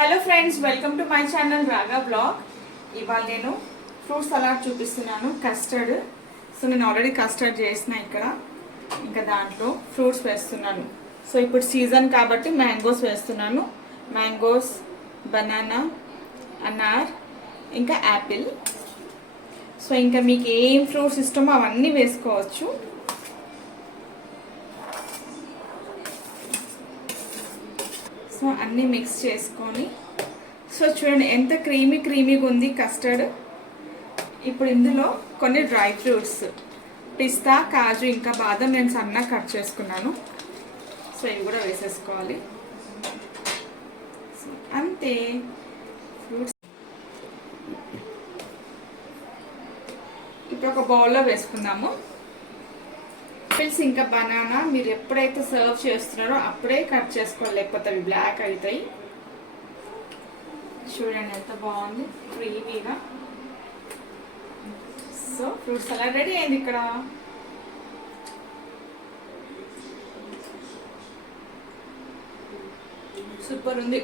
Hello friends, welcome to my channel రాగా blog. ఇవాళ నేను ఫ్రూట్ సలాడ్ చూపిస్తున్నాను. కస్టర్డ్. సో నేను ఆల్రెడీ కస్టర్డ్ చేసిన ఇక్కడ. ఇంకా దాంట్లో ఫ్రూట్స్ వేస్తున్నాను. సో ఇప్పుడు సీజన్ కాబట్టి మ్యాంగోస్ వేస్తున్నాను. మ్యాంగోస్, బనానా, అనార్, ఇంకా యాపిల్. సో ఇంకా మీకు ఏం ఫ్రూట్స్ ఇష్టమో అవన్నీ వేసుకోవచ్చు. సో అన్నీ మిక్స్ చేసుకొని, సో చూడండి ఎంత క్రీమీగా ఉంది కస్టర్డ్. ఇప్పుడు ఇందులో కొన్ని డ్రై ఫ్రూట్స్, పిస్తా, కాజు, ఇంకా బాదం నేను సన్నగా కట్ చేసుకున్నాను. సో ఇవి కూడా వేసేసుకోవాలి. సో అంతే. ఫ్రూట్స్ ఇప్పుడు ఒక బౌల్లో వేసుకుందాము. యాపిల్స్ ఇంకా బనానా మీరు ఎప్పుడైతే సర్వ్ చేస్తున్నారో అప్పుడే కట్ చేసుకోవాలి, లేకపోతే అవి బ్లాక్ అవుతాయి. చూడండి ఎంత బాగుంది, క్రీమీగా. సో ఫ్రూట్ సలాడ్ రెడీ అయింది ఇక్కడ. సూపర్ ఉంది.